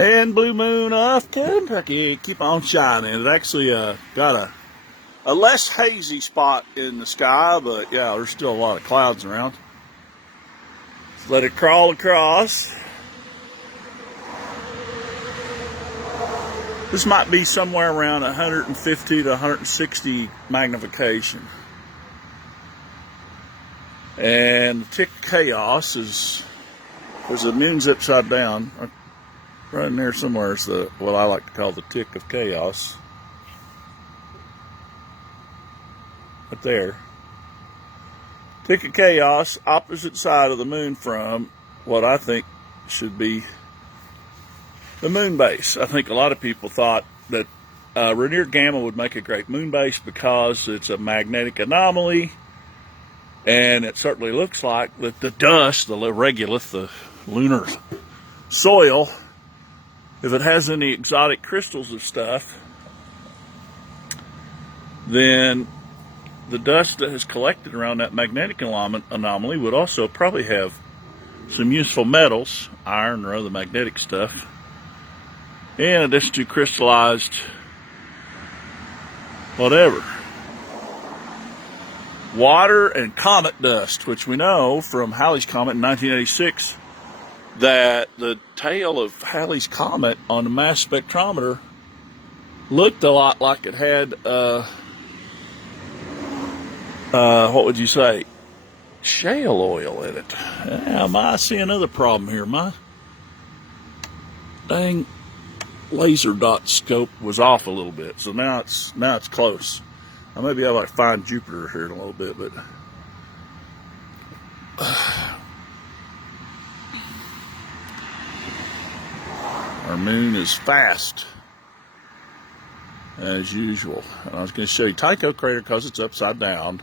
And blue moon of Kentucky, keep on shining. It actually got a less hazy spot in the sky, but yeah, there's still a lot of clouds around. Let's let it crawl across. This might be somewhere around 150 to 160 magnification. And the tick of chaos is, there's the moon's upside down. Right in there somewhere is what I like to call the tick of chaos. Right there. Tick of chaos, opposite side of the moon from what I think should be the moon base. I think a lot of people thought that Rainier Gamma would make a great moon base because it's a magnetic anomaly, and it certainly looks like that the dust, the regolith, the lunar soil, if it has any exotic crystals of stuff, then the dust that has collected around that magnetic anomaly would also probably have some useful metals, iron or other magnetic stuff, in addition to crystallized whatever. Water and comet dust, which we know from Halley's Comet in 1986, that the tail of Halley's Comet on the mass spectrometer looked a lot like it had, what would you say, shale oil in it. I see another problem here. My dang laser dot scope was off a little bit, so now it's close. I may be able to find Jupiter here in a little bit, but our moon is fast as usual. And I was going to show you Tycho crater because it's upside down,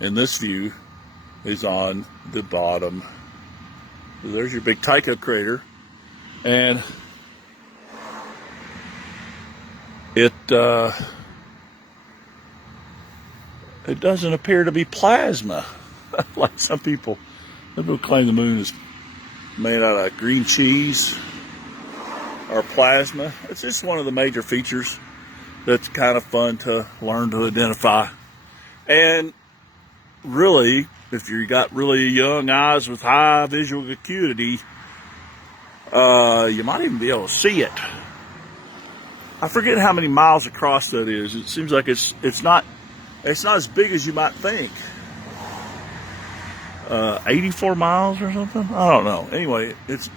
and this view is on the bottom. So there's your big Tycho crater, and it doesn't appear to be plasma like some people claim the moon is made out of green cheese or plasma. It's just one of the major features that's kind of fun to learn to identify. And really, if you got really young eyes with high visual acuity, you might even be able to see it. I forget how many miles across that is. It seems like it's not as big as you might think. 84 miles or something? I don't know. Anyway, it's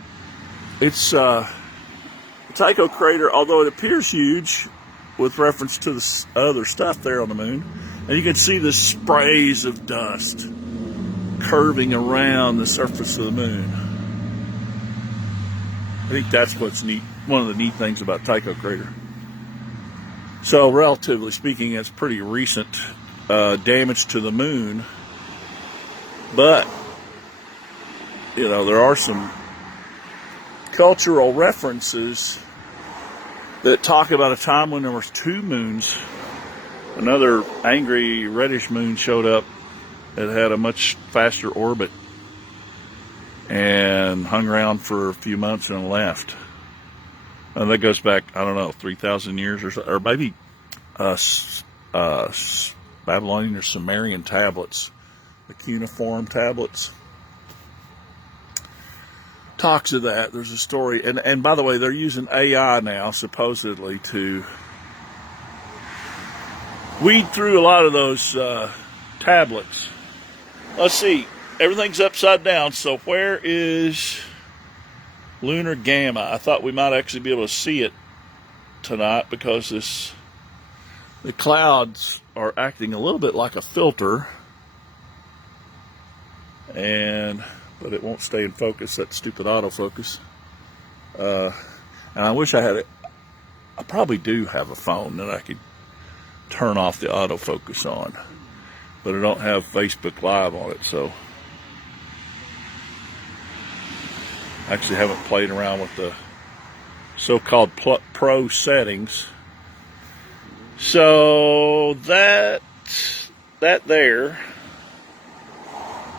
Tycho crater, although it appears huge with reference to the other stuff there on the moon. And you can see the sprays of dust curving around the surface of the moon. I think that's what's neat. One of the neat things about Tycho crater. So, relatively speaking, it's pretty recent damage to the moon. But, you know, there are some cultural references that talk about a time when there was two moons. Another angry reddish moon showed up. It had a much faster orbit and hung around for a few months and left. And that goes back, I don't know, 3,000 years or so, or maybe Babylonian or Sumerian tablets, the cuneiform tablets. Talks of that. There's a story, and by the way, they're using AI now supposedly to weed through a lot of those tablets. Let's see, everything's upside down, so where is Lunar Gamma? I thought we might actually be able to see it tonight because the clouds are acting a little bit like a filter, but it won't stay in focus, that stupid autofocus. And I wish I had it. I probably do have a phone that I could turn off the autofocus on, but I don't have Facebook Live on it, so I actually haven't played around with the so-called pro settings. So that there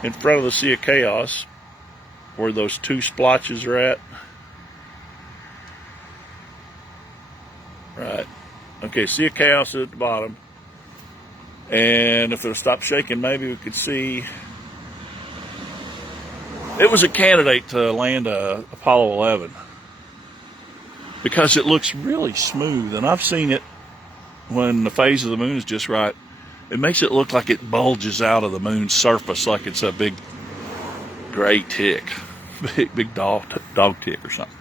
in front of the Sea of Chaos, where those two splotches are at, Right. Okay, Sea of Chaos at the bottom. And if it'll stop shaking, maybe we could see. It was a candidate to land Apollo 11 because it looks really smooth. And I've seen it when the phase of the moon is just right. It makes it look like it bulges out of the moon's surface like it's a big gray tick, big dog tick or something.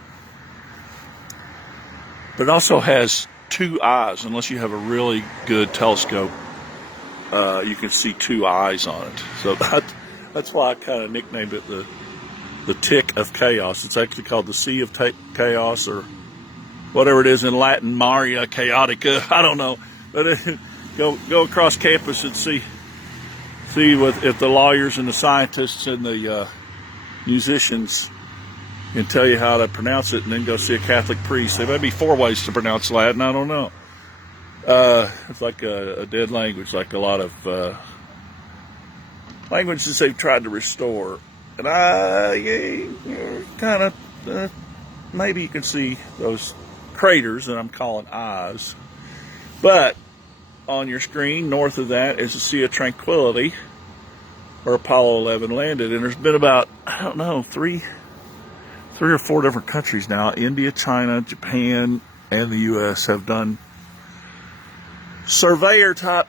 But it also has two eyes. Unless you have a really good telescope, you can see two eyes on it. So that's why I kind of nicknamed it the tick of chaos. It's actually called the Sea of Chaos, or whatever it is in Latin, Maria Chaotica. I don't know. But go across campus and see if the lawyers and the scientists and the musicians can tell you how to pronounce it, and then go see a Catholic priest. There may be 4 ways to pronounce Latin. I don't know. It's like a dead language, like a lot of languages they've tried to restore. And kind of, maybe you can see those craters that I'm calling eyes. But on your screen, north of that, is the Sea of Tranquility, where Apollo 11 landed. And there's been about, I don't know, three or 4 different countries now, India, China, Japan, and the U.S. have done surveyor-type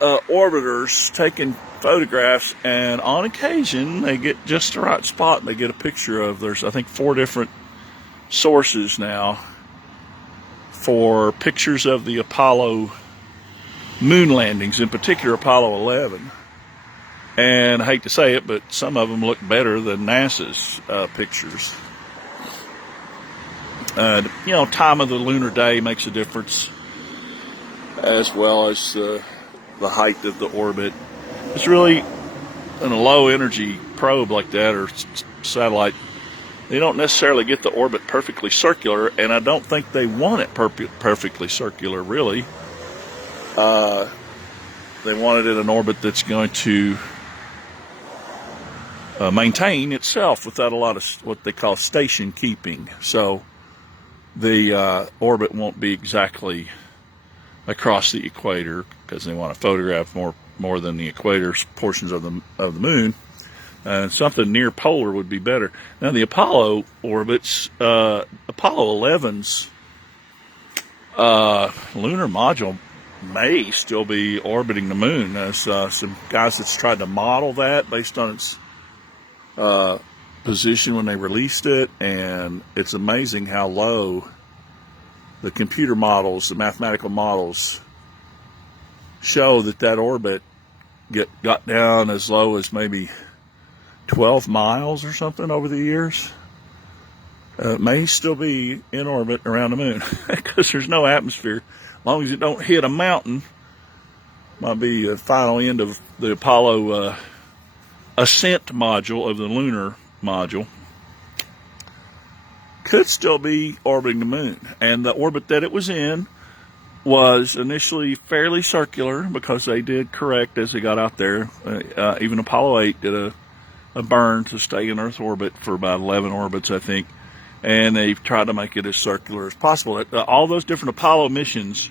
orbiters taking photographs, and on occasion they get just the right spot and they get a picture of. There's, I think, 4 different sources now for pictures of the Apollo moon landings, in particular Apollo 11. And I hate to say it, but some of them look better than NASA's pictures. Time of the lunar day makes a difference, as well as the height of the orbit. It's really, in a low energy probe like that, or satellite, they don't necessarily get the orbit perfectly circular, and I don't think they want it perfectly circular, really. They want it in an orbit that's going to maintain itself without a lot of what they call station keeping. So the orbit won't be exactly across the equator, because they want to photograph more than the equator portions of the moon. And something near polar would be better. Now the Apollo orbits, Apollo 11's lunar module may still be orbiting the moon. There's some guys that's tried to model that based on its position when they released it, and it's amazing how low the computer models, the mathematical models, show that orbit got down as low as maybe 12 miles or something over the years. It may still be in orbit around the moon because there's no atmosphere. As long as it don't hit a mountain, might be the final end of the Apollo ascent module of the lunar module. Could still be orbiting the moon. And the orbit that it was in was initially fairly circular, because they did correct as they got out there. Even Apollo 8 did a burn to stay in Earth orbit for about 11 orbits, I think. And they've tried to make it as circular as possible. All those different Apollo missions,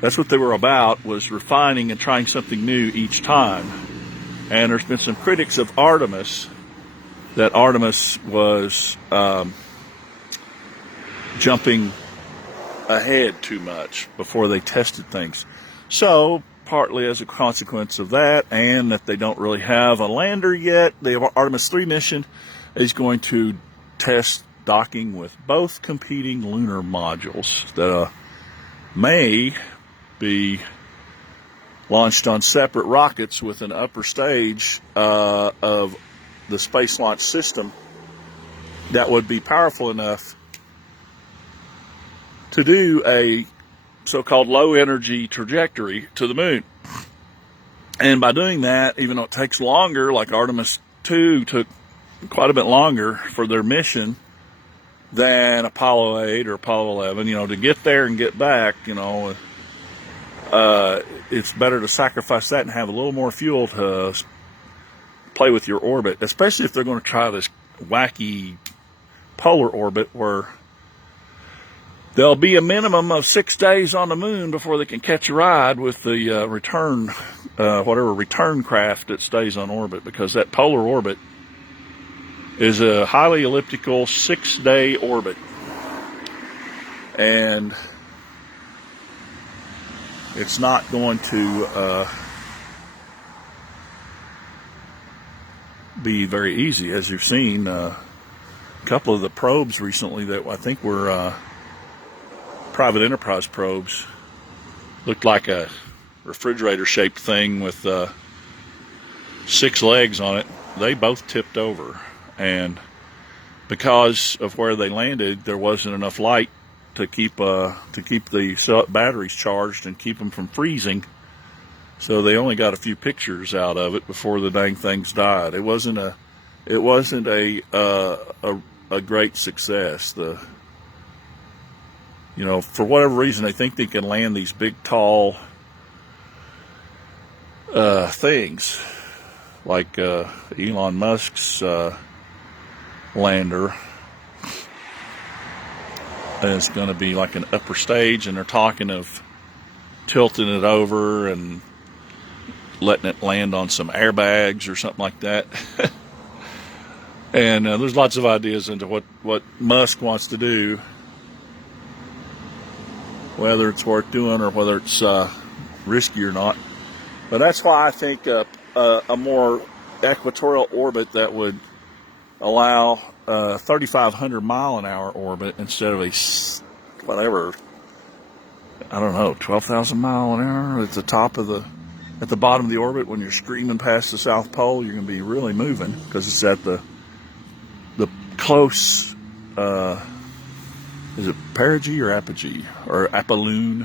that's what they were about, was refining and trying something new each time. And there's been some critics of Artemis, that Artemis was jumping ahead too much before they tested things. So, partly as a consequence of that, and that they don't really have a lander yet, the Artemis 3 mission is going to test docking with both competing lunar modules that may be launched on separate rockets with an upper stage of the Space Launch System that would be powerful enough to do a so-called low-energy trajectory to the moon. And by doing that, even though it takes longer, like Artemis 2 took quite a bit longer for their mission than Apollo 8 or Apollo 11, to get there and get back, it's better to sacrifice that and have a little more fuel to play with your orbit, especially if they're going to try this wacky polar orbit where there'll be a minimum of 6 days on the moon before they can catch a ride with the return, whatever return craft that stays on orbit, because that polar orbit is a highly elliptical 6-day orbit. And it's not going to be very easy, as you've seen. A couple of the probes recently that I think were private enterprise probes looked like a refrigerator-shaped thing with 6 legs on it. They both tipped over, and because of where they landed, there wasn't enough light to keep the batteries charged and keep them from freezing. So they only got a few pictures out of it before the dang things died. It wasn't a great success. For whatever reason, they think they can land these big, tall things, like Elon Musk's lander. And it's going to be like an upper stage, and they're talking of tilting it over and letting it land on some airbags or something like that. And there's lots of ideas into what Musk wants to do, whether it's worth doing or whether it's risky or not. But that's why I think a more equatorial orbit that would allow 3,500 mile an hour orbit instead of a 12,000 mile an hour at the bottom of the orbit. When you're screaming past the South Pole, you're going to be really moving, because it's at the close, is it perigee or apogee or apollune?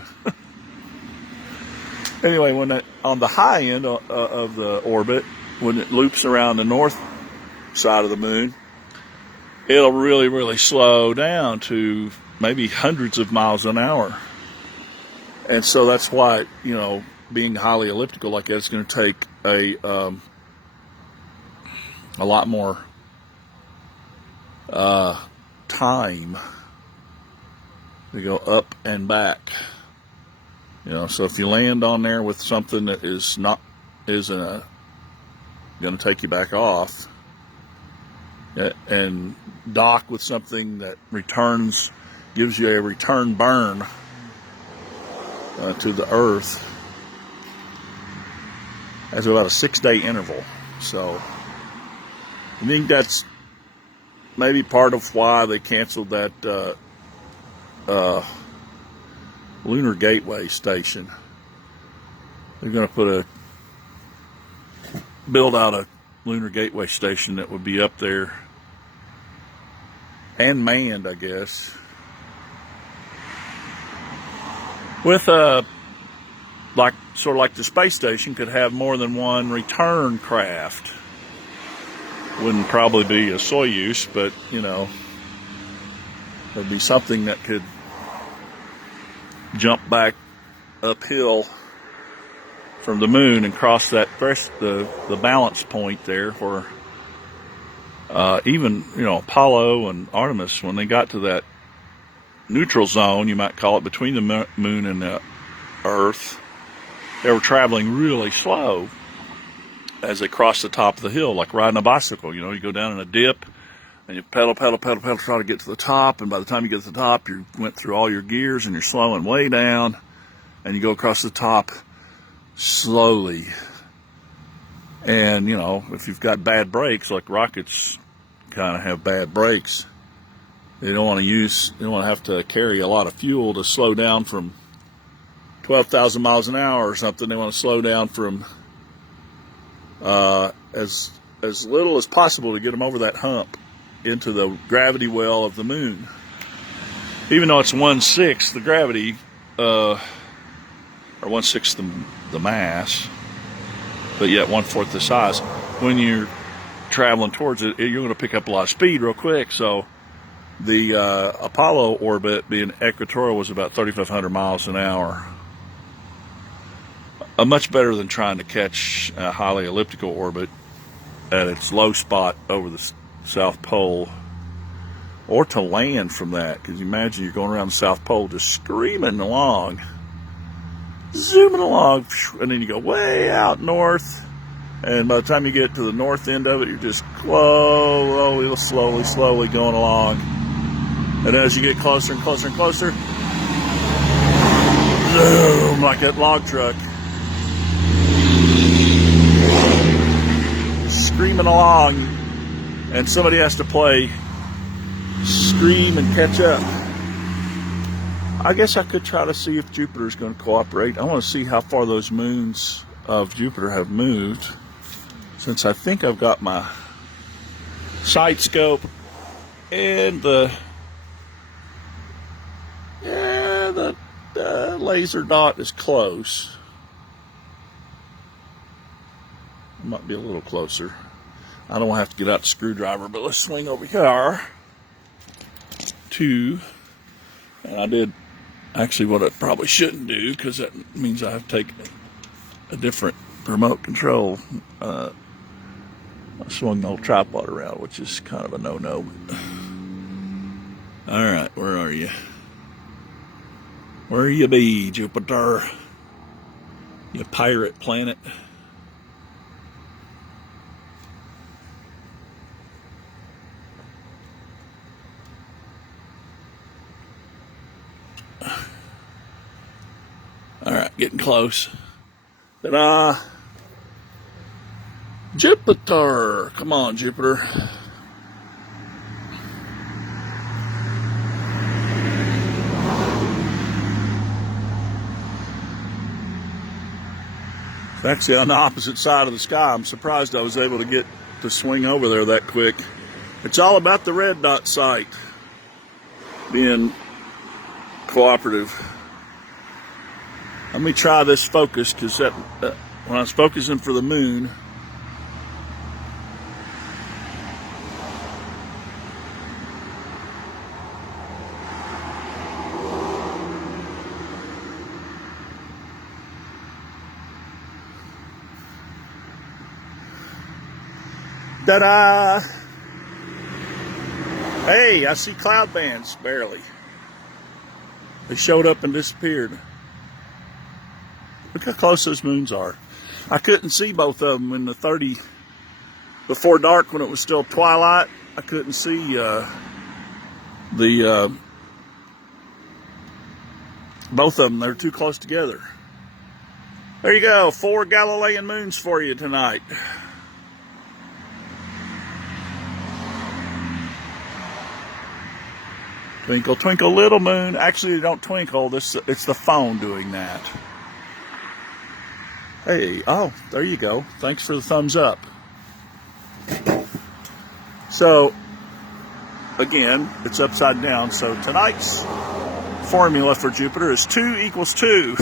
Anyway, on the high end of the orbit, when it loops around the north side of the moon, it'll really, really slow down to maybe hundreds of miles an hour. And so that's why, being highly elliptical like that, it's going to take a lot more time to go up and back. So if you land on there with something that isn't going to take you back off, and dock with something that gives you a return burn to the Earth, has about a 6-day interval. So I think that's maybe part of why they canceled that Lunar Gateway station. They're going to build out a Lunar Gateway station that would be up there and manned, I guess, with sort of like the space station could have more than one return craft. Wouldn't probably be a Soyuz, but there'd be something that could jump back uphill from the moon and cross the balance point there, where even Apollo and Artemis, when they got to that neutral zone, you might call it, between the moon and the Earth, they were traveling really slow as they crossed the top of the hill, like riding a bicycle. You go down in a dip and you pedal, try to get to the top, and by the time you get to the top, you went through all your gears and you're slowing way down, and you go across the top slowly. And if you've got bad brakes, like rockets kind of have bad brakes, they don't want to have to carry a lot of fuel to slow down from 12,000 miles an hour or something. They want to slow down from as little as possible to get them over that hump into the gravity well of the moon. Even though it's 1/6 the gravity, or 1/6 the mass, but yet 1/4 the size. When you're traveling towards it, you're going to pick up a lot of speed real quick. So the Apollo orbit, being equatorial, was about 3,500 miles an hour. Much better than trying to catch a highly elliptical orbit at its low spot over the South Pole, or to land from that, because you imagine you're going around the South Pole just screaming along, zooming along, and then you go way out north, and by the time you get to the north end of it, you're just slowly going along. And as you get closer and closer and closer, zoom, like that log truck, screaming along, and somebody has to play scream and catch up. I guess I could try to see if Jupiter's going to cooperate. I want to see how far those moons of Jupiter have moved, since I think I've got my sight scope and the laser dot is close. It might be a little closer. I don't have to get out the screwdriver, but let's swing over here to, and I did actually what I probably shouldn't do, because that means I have to take a different remote control. I swung the old tripod around, which is kind of a no-no. All right, where are you? Where you be, Jupiter? You pirate planet. All right, getting close. Ta-da! Jupiter! Come on, Jupiter. It's actually on the opposite side of the sky. I'm surprised I was able to get to swing over there that quick. It's all about the red dot sight being cooperative. Let me try this focus, because when I was focusing for the moon, ta-da! Hey, I see cloud bands, barely. They showed up and disappeared. Look how close those moons are. I couldn't see both of them in the 30 before dark when it was still twilight. I couldn't see both of them. They're too close together. There you go. 4 Galilean moons for you tonight. Twinkle, twinkle, little moon. Actually, they don't twinkle. It's the phone doing that. Hey, oh, there you go. Thanks for the thumbs up. So, again, it's upside down. So tonight's formula for Jupiter is 2 equals 2.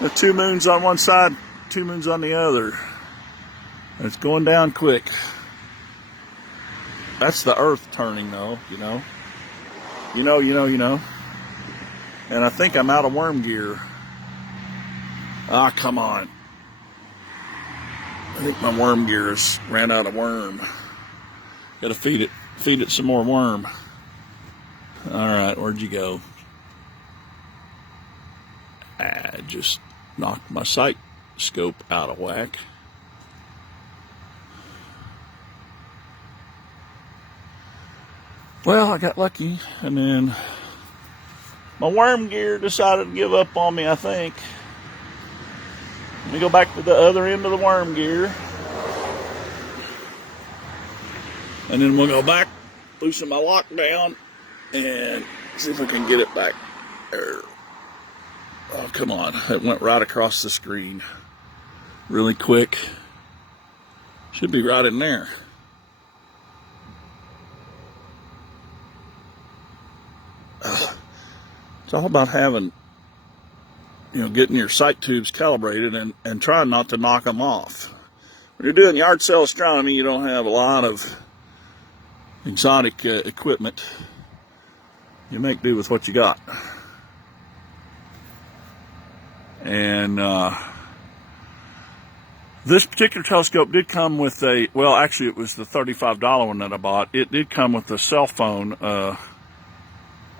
The 2 moons on one side, 2 moons on the other. And it's going down quick. That's the Earth turning, though, you know. You know. And I think I'm out of worm gear. Ah, come on. I think my worm gears ran out of worm. Gotta feed it some more worm. Alright, where'd you go? I just knocked my sight scope out of whack. Well, I got lucky, and then my worm gear decided to give up on me, I think. Let me go back to the other end of the worm gear. And then we'll go back, loosen my lockdown, and see if we can get it back there. Oh, come on. It went right across the screen. Really quick. Should be right in there. It's all about having, getting your sight tubes calibrated and trying not to knock them off. When you're doing yard sale astronomy, you don't have a lot of exotic equipment. You make do with what you got. And This particular telescope did come with a, well, actually it was the $35 one that I bought. It did come with a cell phone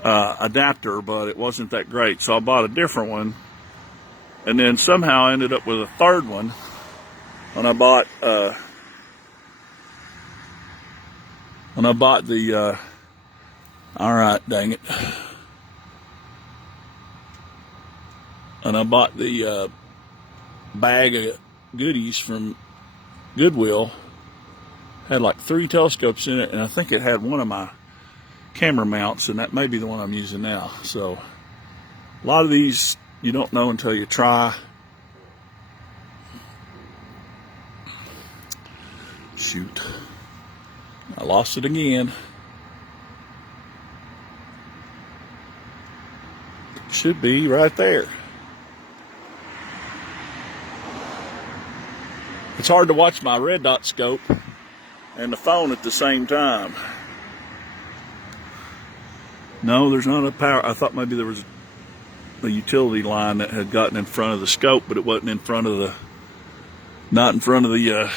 adapter, but it wasn't that great. So I bought a different one, and then somehow I ended up with a third one. And I bought the all right, dang it. And I bought the bag of goodies from Goodwill. Had like 3 telescopes in it, and I think it had one of my camera mounts, and that may be the one I'm using now. So a lot of these you don't know until you try. Shoot, I lost it again. Should be right there. It's hard to watch my red dot scope and the phone at the same time. No, there's not a power. I thought maybe there was a utility line that had gotten in front of the scope, but it wasn't in front of the, not in front of the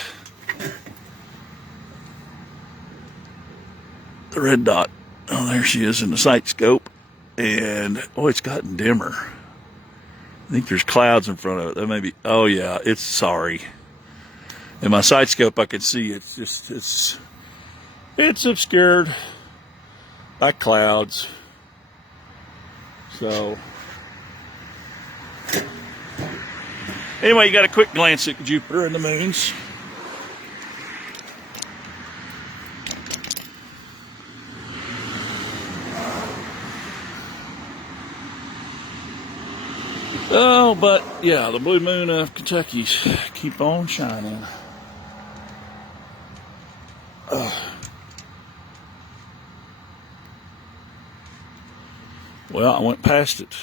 red dot. Oh, there she is in the sight scope. And, oh, it's gotten dimmer. I think there's clouds in front of it. That may be, oh yeah, it's sorry. In my sight scope, I can see it's just, it's obscured by clouds. So, anyway, you got a quick glance at Jupiter and the moons. Oh, but yeah, the blue moon of Kentucky's keep on shining. Well, I went past it.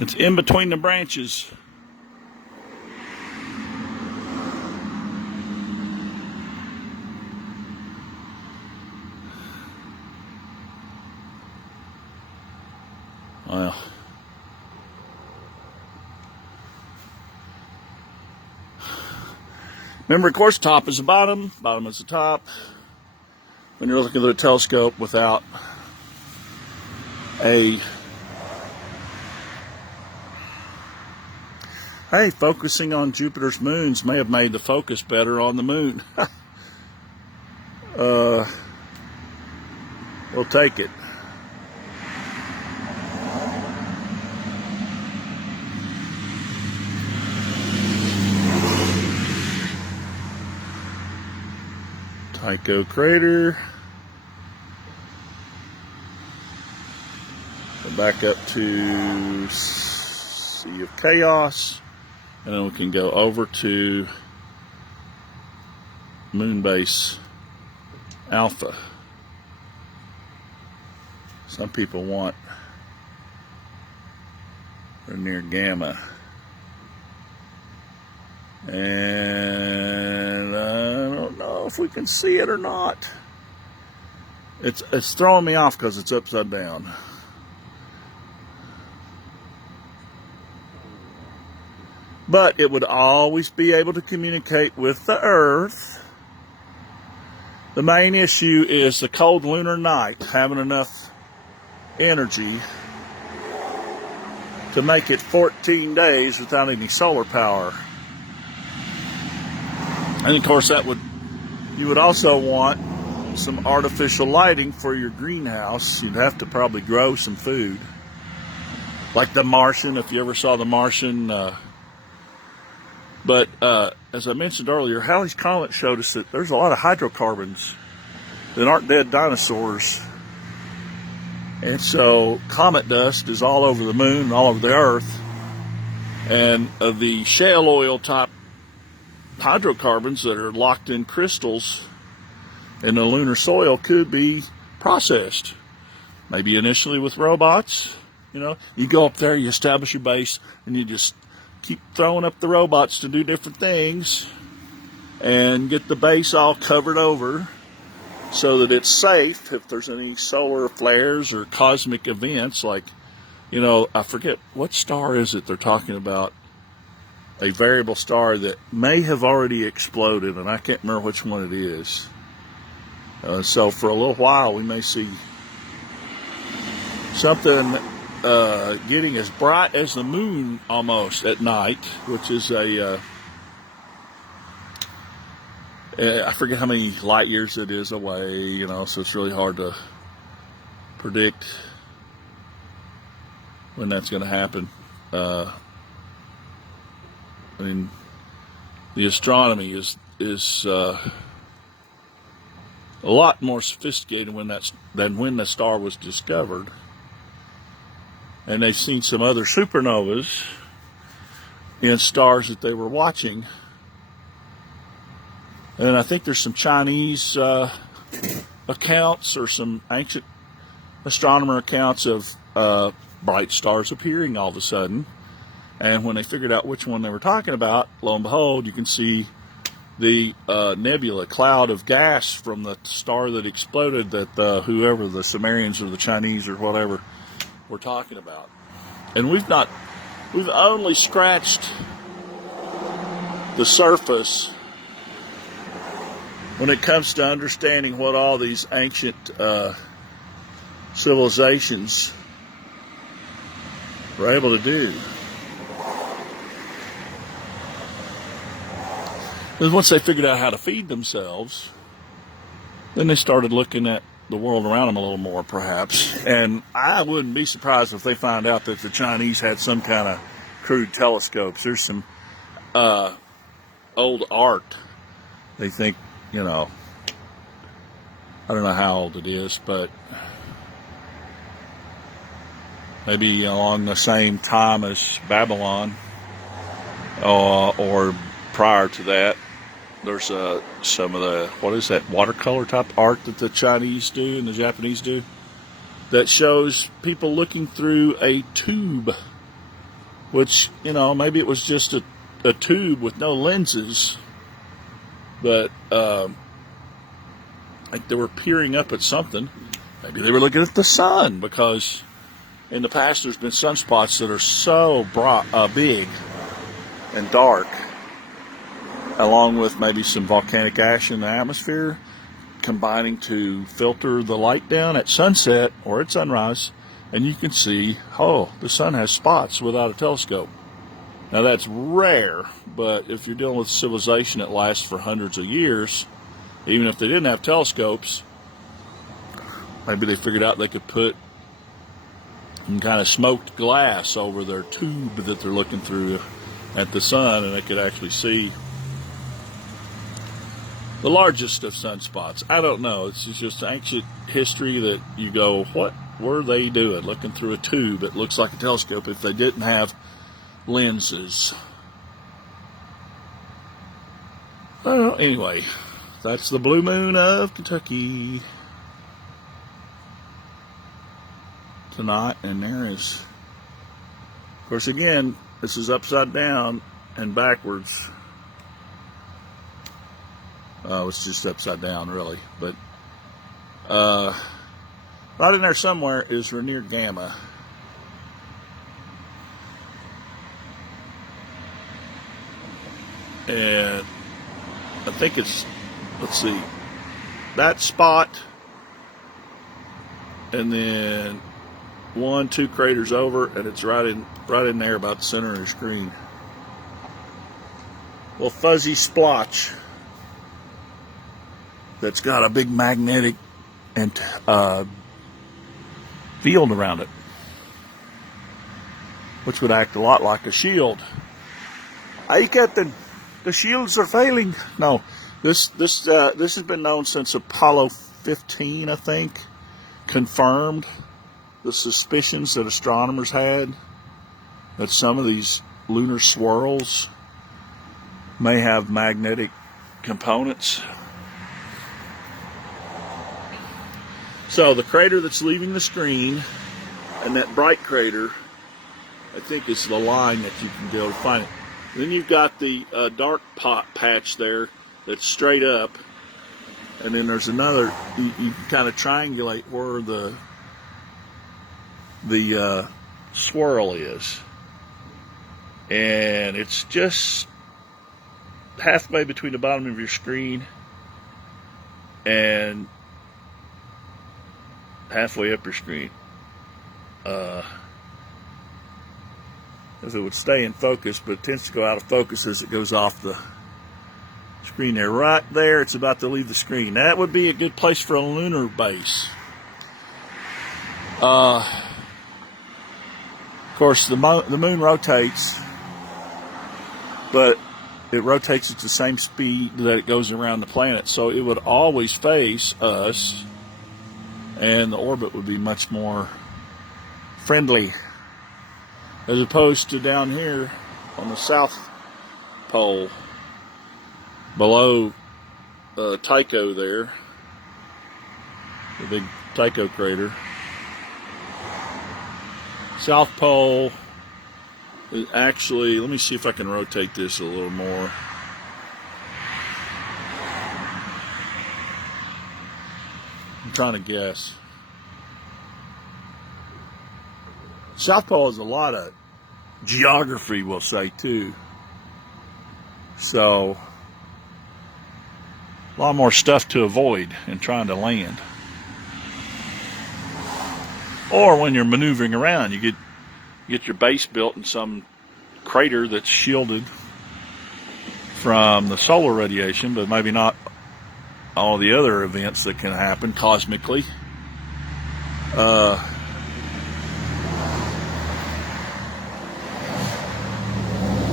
It's in between the branches. Well, remember, of course, top is the bottom, bottom is the top. When you're looking at a telescope without a, hey, focusing on Jupiter's moons may have made the focus better on the moon. We'll take it. Tycho crater. Go back up to Sea of Chaos, and then we can go over to Moonbase Alpha. Some people want or near Gamma, and I don't know if we can see it or not. It's throwing me off because it's upside down. But it would always be able to communicate with the Earth. The main issue is the cold lunar night, having enough energy to make it 14 days without any solar power. And of course you would also want some artificial lighting for your greenhouse. You'd have to probably grow some food. Like The Martian, if you ever saw The Martian. But as I mentioned earlier, Halley's Comet showed us that there's a lot of hydrocarbons that aren't dead dinosaurs. And so comet dust is all over the moon and all over the Earth. And the shale oil type hydrocarbons that are locked in crystals in the lunar soil could be processed. Maybe initially with robots. You know, you go up there, you establish your base, and you just keep throwing up the robots to do different things and get the base all covered over so that it's safe if there's any solar flares or cosmic events. Like, you know, I forget, what star is it they're talking about? a variable star that may have already exploded, and I can't remember which one it is. So for a little while, we may see something getting as bright as the moon almost at night, which is I forget how many light years it is away, so it's really hard to predict when that's going to happen. I mean, the astronomy is a lot more sophisticated than when the star was discovered. And they've seen some other supernovas in stars that they were watching. And I think there's some Chinese accounts or some ancient astronomer accounts of bright stars appearing all of a sudden. And when they figured out which one they were talking about, lo and behold, you can see the nebula, cloud of gas from the star that exploded that whoever, the Sumerians or the Chinese or whatever, were talking about. And we've only scratched the surface when it comes to understanding what all these ancient civilizations were able to do. Because once they figured out how to feed themselves, then they started looking at the world around them a little more, perhaps. And I wouldn't be surprised if they found out that the Chinese had some kind of crude telescopes. There's some old art. They think, I don't know how old it is, but maybe along the same time as Babylon or prior to that. There's some of the, what is that, watercolor type art that the Chinese do and the Japanese do that shows people looking through a tube, which, maybe it was just a tube with no lenses, but like they were peering up at something. Maybe they were looking at the sun, because in the past there's been sunspots that are so big and dark, along with maybe some volcanic ash in the atmosphere, combining to filter the light down at sunset or at sunrise, and you can see, the sun has spots without a telescope. Now that's rare, but if you're dealing with civilization that lasts for hundreds of years, even if they didn't have telescopes, maybe they figured out they could put some kind of smoked glass over their tube that they're looking through at the sun, and they could actually see the largest of sunspots. I don't know. It's just ancient history that you go, what were they doing looking through a tube that looks like a telescope if they didn't have lenses? Anyway, that's the blue moon of Kentucky tonight, and there is, of course, again, this is upside down and backwards. It's just upside down, really. But right in there somewhere is Rainier Gamma. And I think it's, let's see, that spot, and then 2 craters over, and it's right in there about the center of the screen. Little fuzzy splotch that's got a big magnetic and field around it, which would act a lot like a shield. Hey, Captain, the shields are failing. No, this has been known since Apollo 15, I think, confirmed the suspicions that astronomers had that some of these lunar swirls may have magnetic components. So the crater that's leaving the screen and that bright crater, I think, is the line that you can be able to find it. Then you've got the dark patch there that's straight up, and then there's another, you can kind of triangulate where the swirl is. and it's just halfway between the bottom of your screen and halfway up your screen. As it would stay in focus, but it tends to go out of focus as it goes off the screen there. Right there, it's about to leave the screen. That would be a good place for a lunar base. Of course, the moon rotates, but it rotates at the same speed that it goes around the planet, so it would always face us, and the orbit would be much more friendly, as opposed to down here on the South Pole, below Tycho there, the big Tycho crater. South Pole is actually, let me see if I can rotate this a little more. I'm trying to guess. South Pole has a lot of geography, we'll say, too. So, a lot more stuff to avoid in trying to land. Or when you're maneuvering around, you get your base built in some crater that's shielded from the solar radiation, but maybe not all the other events that can happen cosmically.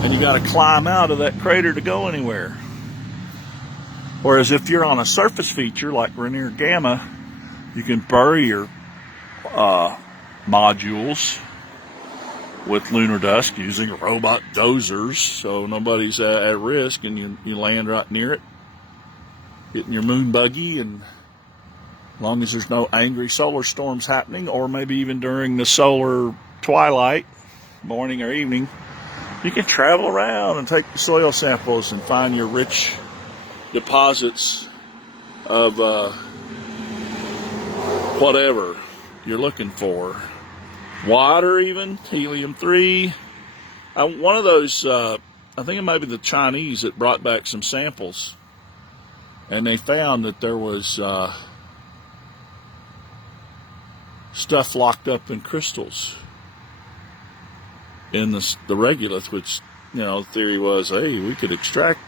And you got to climb out of that crater to go anywhere. Whereas if you're on a surface feature like Rainier Gamma, you can bury your modules with lunar dust using robot dozers, so nobody's at risk, and you land right near it, getting your moon buggy, and as long as there's no angry solar storms happening, or maybe even during the solar twilight, morning or evening, you can travel around and take the soil samples and find your rich deposits of whatever you're looking for. Water, even helium-3. One of those, I think it might be the Chinese that brought back some samples, and they found that there was stuff locked up in crystals in the regolith, which, the theory was, hey, we could extract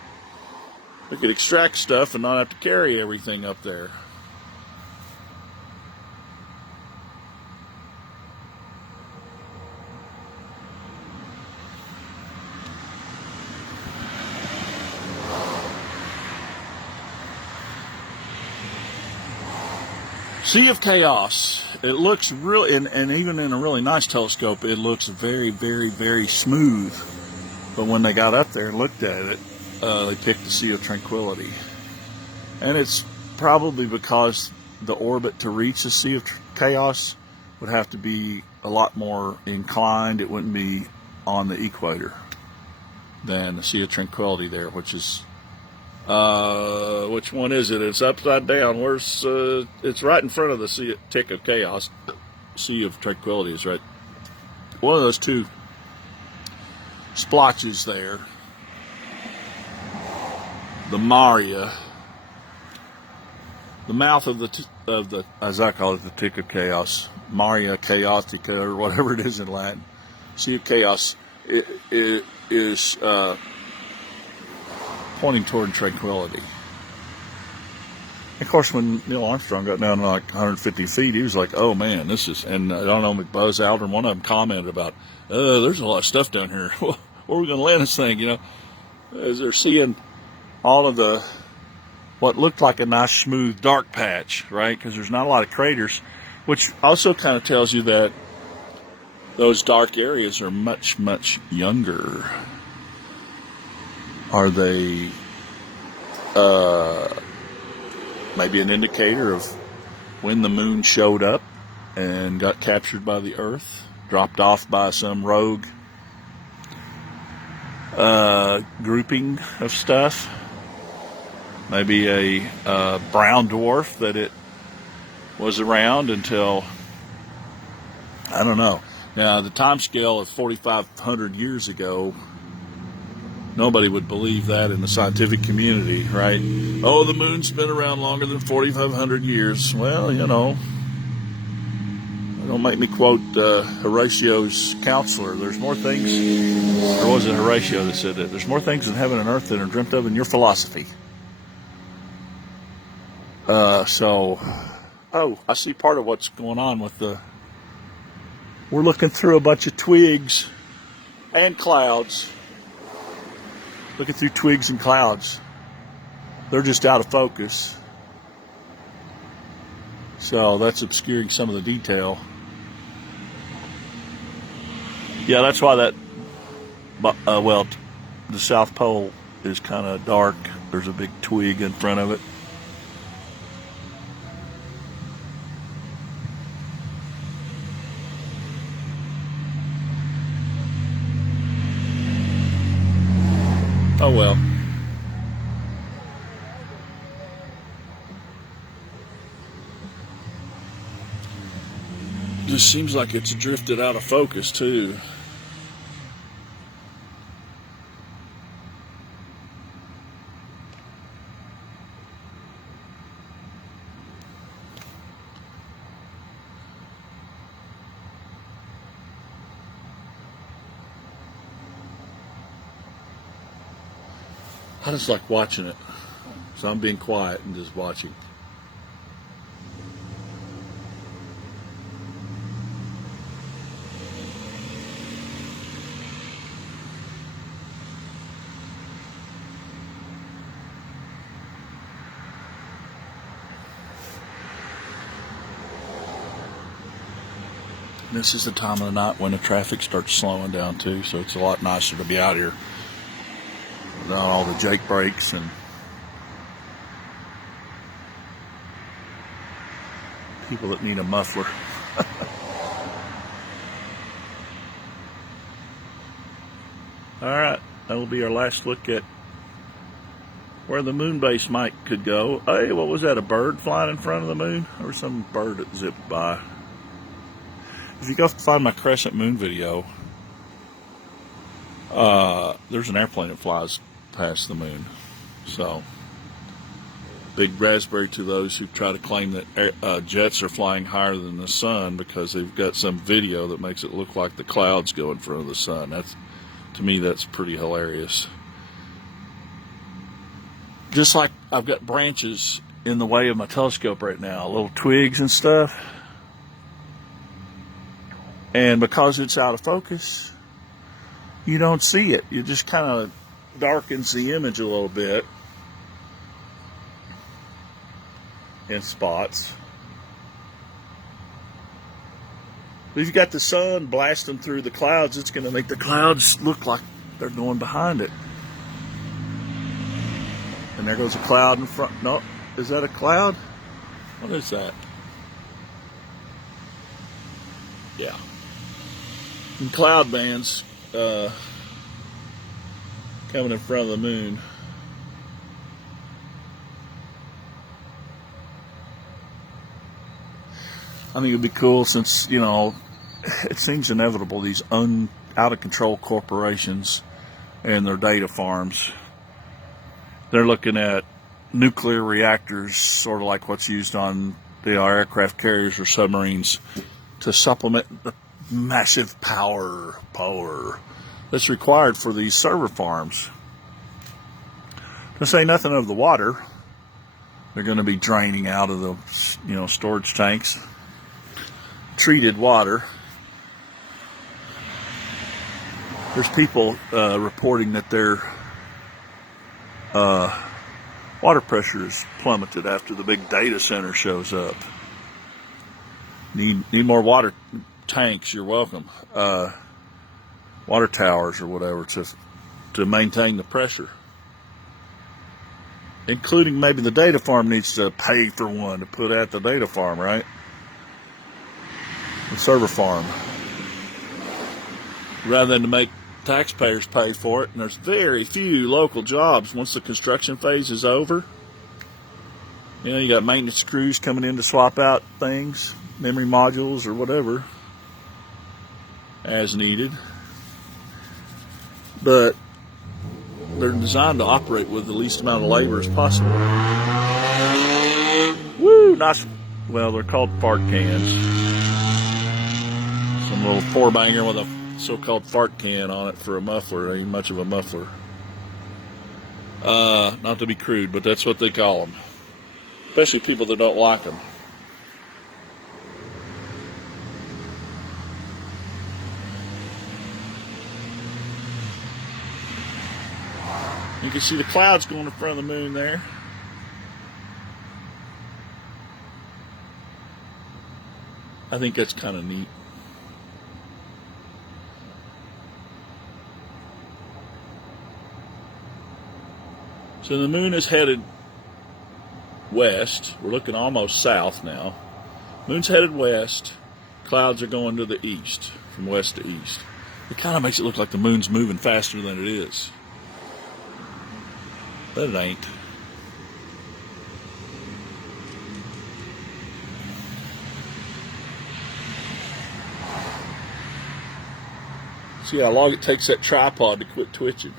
stuff and not have to carry everything up there. Sea of Chaos. It looks really, and even in a really nice telescope, it looks very, very, very smooth. But when they got up there and looked at it, they picked the Sea of Tranquility. And it's probably because the orbit to reach the Sea of Chaos would have to be a lot more inclined. It wouldn't be on the equator than the Sea of Tranquility there, which is, which one is it? It's upside down. Where's, it's right in front of the Sea of Chaos. Sea of Tranquility is right. One of those two splotches there. The Maria, the mouth of the, as I call it, the Tick of Chaos, Maria Chaotica, or whatever it is in Latin. Sea of Chaos it is pointing toward tranquility. Of course, when Neil Armstrong got down to like 150 feet, he was like, "Oh man, this is." And I don't know, Buzz Aldrin, one of them commented about, "There's a lot of stuff down here. Where are we going to land this thing?" As they're seeing all of the what looked like a nice smooth dark patch, right? Because there's not a lot of craters, which also kind of tells you that those dark areas are much, much younger. Are they maybe an indicator of when the moon showed up and got captured by the Earth, dropped off by some rogue grouping of stuff? Maybe a brown dwarf that it was around until, I don't know. Now, the time scale of 4,500 years ago Nobody would believe that in the scientific community, right? Oh, the moon's been around longer than 4,500 years. Well, you know, don't make me quote Horatio's counselor. There's more things, or was it Horatio that said that? There's more things in heaven and earth than are dreamt of in your philosophy. Oh, I see part of what's going on with we're looking through a bunch of twigs and clouds. Looking through twigs and clouds. They're just out of focus. So that's obscuring some of the detail. Yeah, that's why the South Pole is kind of dark. There's a big twig in front of it. Oh well. Just seems like it's drifted out of focus too. I just like watching it. So I'm being quiet and just watching. This is the time of the night when the traffic starts slowing down too, so it's a lot nicer to be out here without all the Jake brakes and people that need a muffler. Alright, that will be our last look at where the moon base could go. Hey, what was that, a bird flying in front of the moon? Or some bird that zipped by? If you go find my crescent moon video, there's an airplane that flies past the moon. So, big raspberry to those who try to claim that jets are flying higher than the sun because they've got some video that makes it look like the clouds go in front of the sun. To me, that's pretty hilarious. Just like I've got branches in the way of my telescope right now, little twigs and stuff. And because it's out of focus, you don't see it. It just kind of darkens the image a little bit in spots. But if you got the sun blasting through the clouds, it's going to make the clouds look like they're going behind it. And there goes a cloud in front. No, is that a cloud? What is that? Yeah. And cloud bands coming in front of the moon. I think it'd be cool since, you know, it seems inevitable, these out of control corporations and their data farms. They're looking at nuclear reactors, sort of like what's used on the aircraft carriers or submarines, to supplement the massive power that's required for these server farms. To say nothing of the water they're going to be draining out of the, you know, storage tanks. Treated water. There's people reporting that their water pressure is plummeted after the big data center shows up. Need more water tanks, you're welcome. Water towers or whatever to maintain the pressure. Including maybe the data farm needs to pay for one to put at the data farm, right? The server farm. Rather than to make taxpayers pay for it, and there's very few local jobs once the construction phase is over. You know, you got maintenance crews coming in to swap out things, memory modules or whatever, as needed. But they're designed to operate with the least amount of labor as possible. Woo, nice. Well, they're called fart cans. Some little 4-banger with a so-called fart can on it for a muffler. Ain't much of a muffler. Not to be crude, but that's what they call them. Especially people that don't like them. You can see the clouds going in front of the moon there. I think that's kind of neat. So the moon is headed west. We're looking almost south now. Moon's headed west. Clouds are going to the east, from west to east. It kind of makes it look like the moon's moving faster than it is. But it ain't. See how long it takes that tripod to quit twitching.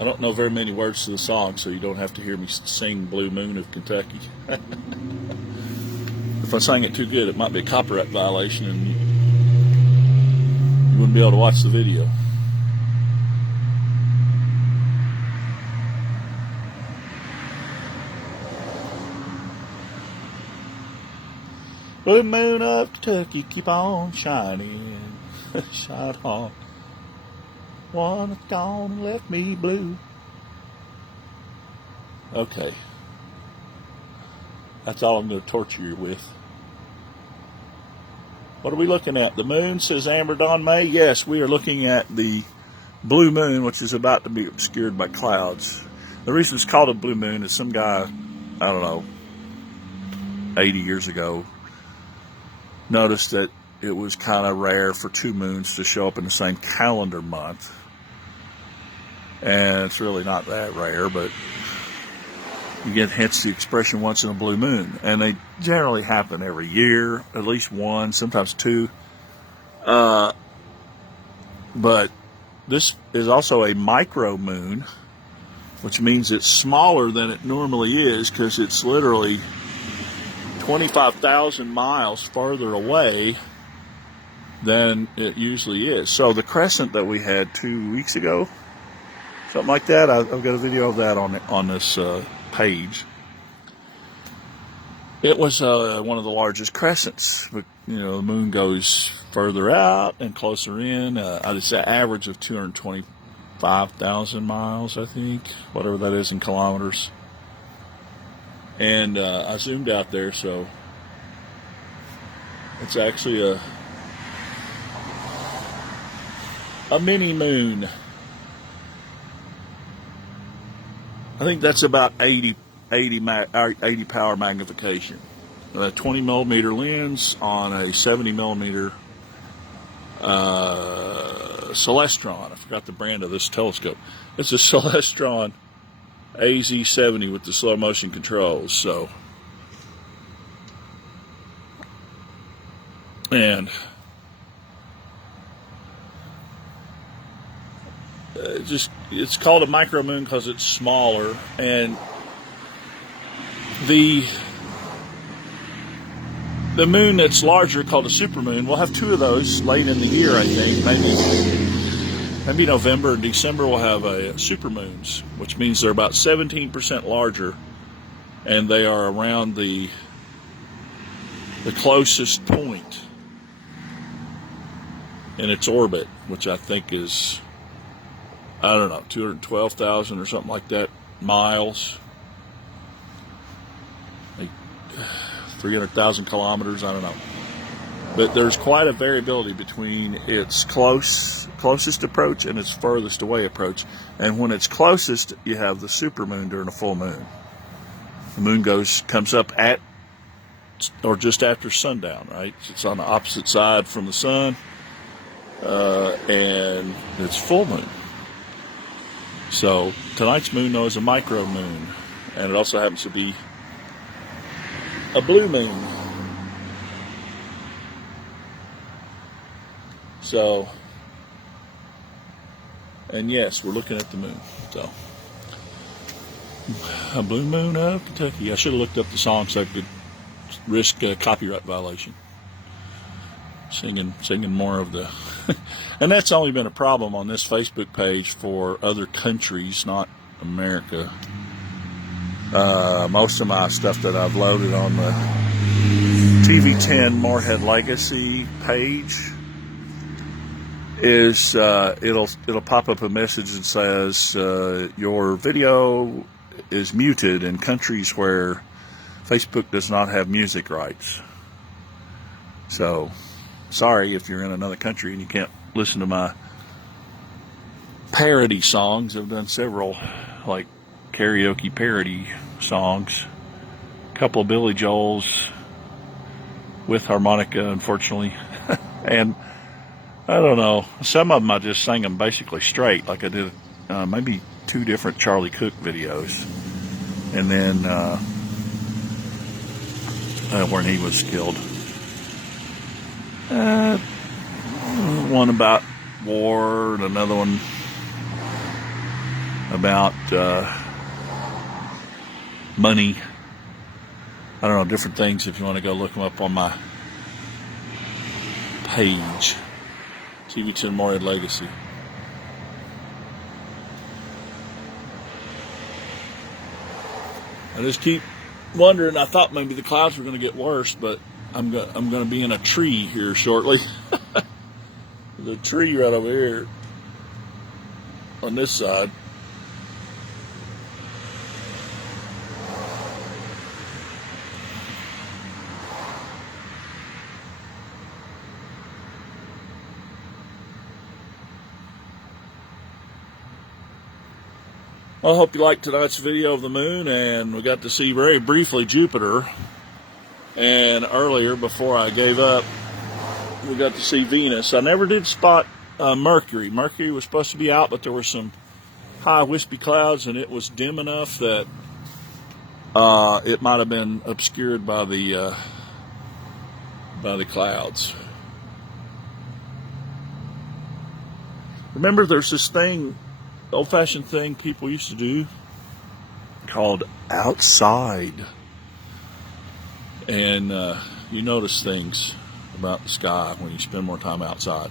I don't know very many words to the song, so you don't have to hear me sing Blue Moon of Kentucky. If I sang it too good, it might be a copyright violation and you wouldn't be able to watch the video. Blue moon of Kentucky, keep on shining, shine on. One that's gone and left me blue. Okay. That's all I'm going to torture you with. What are we looking at? The moon, says Amber Dawn May. Yes, we are looking at the blue moon, which is about to be obscured by clouds. The reason it's called a blue moon is some guy, I don't know, 80 years ago, noticed that it was kind of rare for two moons to show up in the same calendar month. And it's really not that rare, but you get hence the expression once in a blue moon. And they generally happen every year, at least one, sometimes two. But this is also a micro moon, which means it's smaller than it normally is because it's literally 25,000 miles farther away than it usually is. So the crescent that we had 2 weeks ago, something like that, I've got a video of that on this page. It was one of the largest crescents, but you know the moon goes further out and closer in. It's an average of 225,000 miles, I think, whatever that is in kilometers. And I zoomed out there, so it's actually a mini moon. I think that's about 80 power magnification. A 20 millimeter lens on a 70 millimeter Celestron. I forgot the brand of this telescope. It's a Celestron AZ70 with the slow motion controls. So, and it's called a micro moon because it's smaller, and the moon that's larger, called a supermoon, we'll have two of those late in the year, I think. Maybe November and December we'll have a supermoons, which means they're about 17% larger, and they are around the closest point in its orbit, which I think is, I don't know, 212,000 or something like that miles. Like 300,000 kilometers, I don't know. But there's quite a variability between its closest approach and its furthest away approach. And when it's closest, you have the supermoon during a full moon. The moon comes up at or just after sundown, right? It's on the opposite side from the sun, and it's full moon. So tonight's moon, though, is a micro moon, and it also happens to be a blue moon. So, and yes, we're looking at the moon. So, a blue moon of Kentucky. I should have looked up the song so I could risk a copyright violation. Singing more of the, and that's only been a problem on this Facebook page for other countries, not America. Most of my stuff that I've loaded on the TV10 Morehead Legacy page is it'll pop up a message that says your video is muted in countries where Facebook does not have music rights. So sorry if you're in another country and you can't listen to my parody songs. I've done several like karaoke parody songs, a couple of Billy Joel's with harmonica, unfortunately. And I don't know, some of them I just sang them basically straight, like I did maybe 2 different Charlie Cook videos, and then when he was killed, one about war and another one about money. I don't know, different things if you want to go look them up on my page, TV10 Morehead Legacy. I just keep wondering, I thought maybe the clouds were going to get worse, but I'm going to be in a tree here shortly. The tree right over here on this side. Well, I hope you liked tonight's video of the moon, and we got to see very briefly Jupiter. And earlier, before I gave up, we got to see Venus. I never did spot Mercury. Mercury was supposed to be out, but there were some high wispy clouds, and it was dim enough that it might have been obscured by the clouds. Remember, there's this thing, old-fashioned thing people used to do called outside. And you notice things about the sky when you spend more time outside.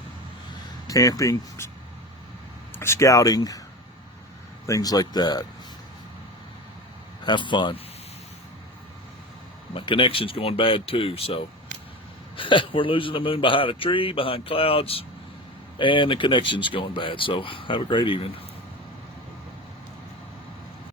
Camping, scouting, things like that. Have fun. My connection's going bad too, so we're losing the moon behind a tree, behind clouds, and the connection's going bad. So have a great evening.